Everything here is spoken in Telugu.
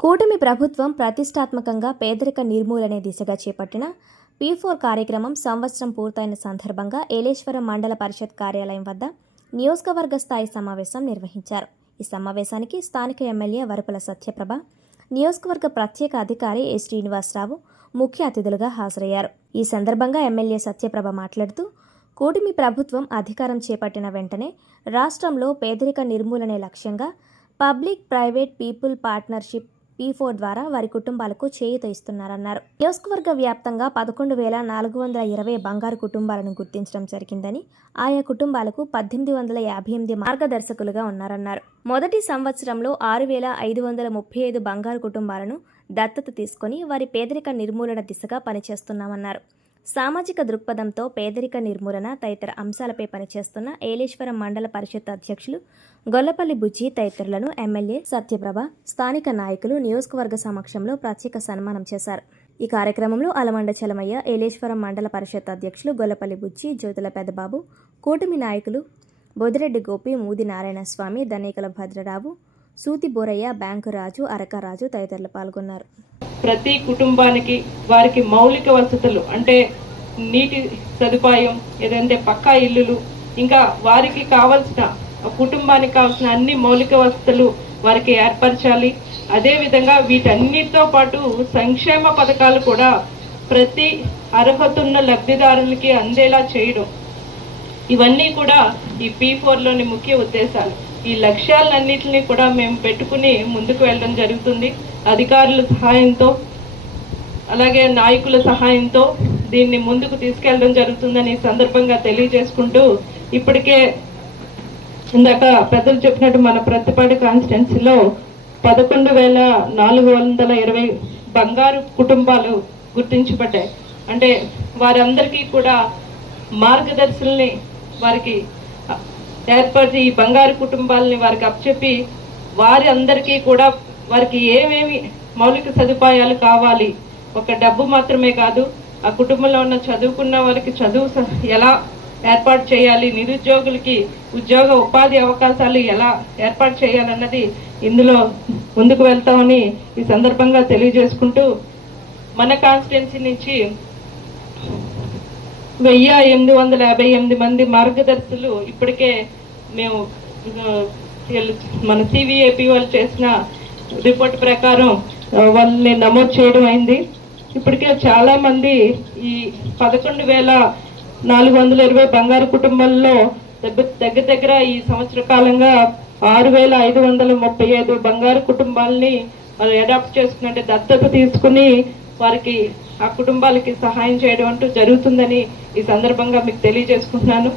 కూటమి ప్రభుత్వం ప్రతిష్టాత్మకంగా పేదరిక నిర్మూలనే దిశగా చేపట్టిన P4 కార్యక్రమం సంవత్సరం పూర్తయిన సందర్భంగా ఏలేశ్వరం మండల పరిషత్ కార్యాలయం వద్ద నియోజకవర్గ స్థాయి సమావేశం నిర్వహించారు. ఈ సమావేశానికి స్థానిక ఎమ్మెల్యే వరపుల సత్యప్రభ, నియోజకవర్గ ప్రత్యేక అధికారి ఎస్ శ్రీనివాసరావు ముఖ్య అతిథులుగా హాజరయ్యారు. ఈ సందర్భంగా ఎమ్మెల్యే సత్యప్రభ మాట్లాడుతూ, కూటమి ప్రభుత్వం అధికారం చేపట్టిన వెంటనే రాష్ట్రంలో పేదరిక నిర్మూలనే లక్ష్యంగా public private people partnership P4 ద్వారా వారి కుటుంబాలకు చేయూత ఇస్తున్నారన్నారు. నియోజకవర్గ వ్యాప్తంగా 11,420 బంగారు కుటుంబాలను గుర్తించడం జరిగిందని, ఆయా కుటుంబాలకు 1,858 మార్గదర్శకులుగా ఉన్నారన్నారు. మొదటి సంవత్సరంలో 6,535 బంగారు కుటుంబాలను దత్తత తీసుకొని వారి పేదరిక నిర్మూలన దిశగా పనిచేస్తున్నామన్నారు. సామాజిక దృక్పథంతో పేదరిక నిర్మూలన తదితర అంశాలపై పనిచేస్తున్న ఏలేశ్వరం మండల పరిషత్ అధ్యక్షులు గొల్లపల్లి బుజ్జి తదితరులను ఎమ్మెల్యే సత్యప్రభ, స్థానిక నాయకులు నియోజకవర్గ సమక్షంలో ప్రత్యేక సన్మానం చేశారు. ఈ కార్యక్రమంలో అలమండ చలమయ్య, ఏలేశ్వరం మండల పరిషత్ అధ్యక్షులు గొల్లపల్లి బుజ్జి, జ్యోతుల పెద్దబాబు, కూటమి నాయకులు బొదిరెడ్డి గోపి, మూది నారాయణ స్వామి, దనేకల భద్రరావు, సూతి బోరయ్య, బ్యాంకు రాజు, అరకరాజు తదితరులు పాల్గొన్నారు. ప్రతి కుటుంబానికి వారికి మౌలిక వసతులు అంటే నీటి సదుపాయం, ఏదంటే పక్కా ఇల్లులు, ఇంకా వారికి కావాల్సిన కుటుంబానికి కావాల్సిన అన్ని మౌలిక వసతులు వారికి ఏర్పరచాలి. అదేవిధంగా వీటన్నిటితో పాటు సంక్షేమ పథకాలు కూడా ప్రతి అర్హత ఉన్న లబ్ధిదారులకి అందేలా చేయడం, ఇవన్నీ కూడా ఈ P4లోని ముఖ్య ఉద్దేశాలు. ఈ లక్ష్యాలన్నింటినీ కూడా మేము పెట్టుకుని ముందుకు వెళ్ళడం జరుగుతుంది. అధికారుల సహాయంతో అలాగే నాయకుల సహాయంతో దీన్ని ముందుకు తీసుకెళ్ళడం జరుగుతుందని సందర్భంగా తెలియజేసుకుంటూ, ఇప్పటికే ఇందాక పెద్దలు చెప్పినట్టు మన ప్రతిపాడు కాన్స్టిట్యున్సీలో 11,420 బంగారు కుటుంబాలు గుర్తించబడ్డాయి. అంటే వారందరికీ కూడా మార్గదర్శుల్ని వారికి ఏర్పరిచి ఈ బంగారు కుటుంబాలని వారికి అప్పచెప్పి వారి అందరికీ కూడా వారికి ఏమేమి మౌలిక సదుపాయాలు కావాలి, ఒక డబ్బు మాత్రమే కాదు, ఆ కుటుంబంలో ఉన్న చదువుకున్న వారికి చదువు ఎలా ఏర్పాటు చేయాలి, నిరుద్యోగులకి ఉద్యోగ ఉపాధి అవకాశాలు ఎలా ఏర్పాటు చేయాలన్నది ఇందులో ముందుకు వెళ్తామని ఈ సందర్భంగా తెలియజేసుకుంటూ, మన కాన్స్టిట్యున్సీ నుంచి 1,858 మంది మార్గదర్శులు ఇప్పటికే మేము మన CVAP వాళ్ళు చేసిన రిపోర్ట్ ప్రకారం వాళ్ళని నమోదు చేయడం అయింది. ఇప్పటికే చాలామంది ఈ 11,420 బంగారు కుటుంబాల్లో దగ్గర ఈ సంవత్సర కాలంగా 6,535 బంగారు కుటుంబాలని వాళ్ళు అడాప్ట్ చేసుకున్నట్టే దత్తత తీసుకుని వారికి ఆ కుటుంబాలకి సహాయం చేయడం అంటూ జరుగుతుందని ఈ సందర్భంగా మీకు తెలియజేసుకుంటున్నాను.